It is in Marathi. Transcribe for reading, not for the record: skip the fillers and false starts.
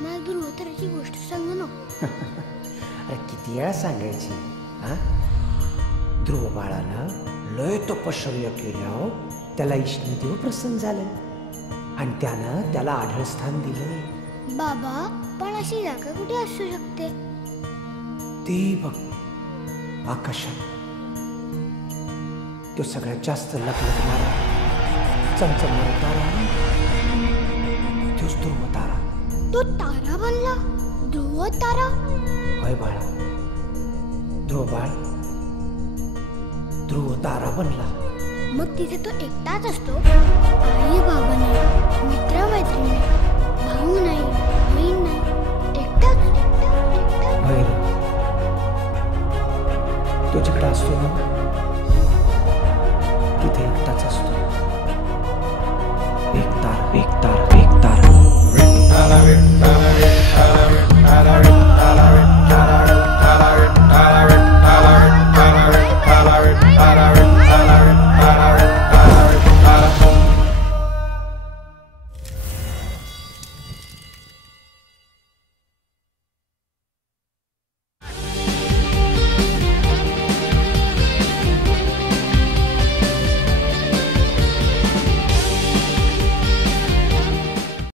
मला ध्रुवताराची गोष्ट सांगू नको. अरे किती वेळा सांगायची हा. ध्रुव बाळानं लय तपश्चर्या केल्या, त्याला इष्णदेव प्रसन्न झाले आणि त्यानं त्याला आढळ स्थान दिलं. बाबा पण अशी जागा कुठे असू शकते? ते बघ आकाशात तो सगळ्यात जास्त लखलखणारा चमचमणारा तारा, तोच ध्रुव तारा. तो तारा बनला? ध्रुव तारा? होय बाळा, ध्रुव बाळ ध्रुव तारा बनला. मग तिथे तो एकटाच असतो? आई बाबा नाही, मित्र मैत्रीण नाही, भाऊ नाही, बहीण नाही, एकटाच एकटाच एकटाच. होय रे, तो जिकडे असतो ना तिथे एकटाच असतो.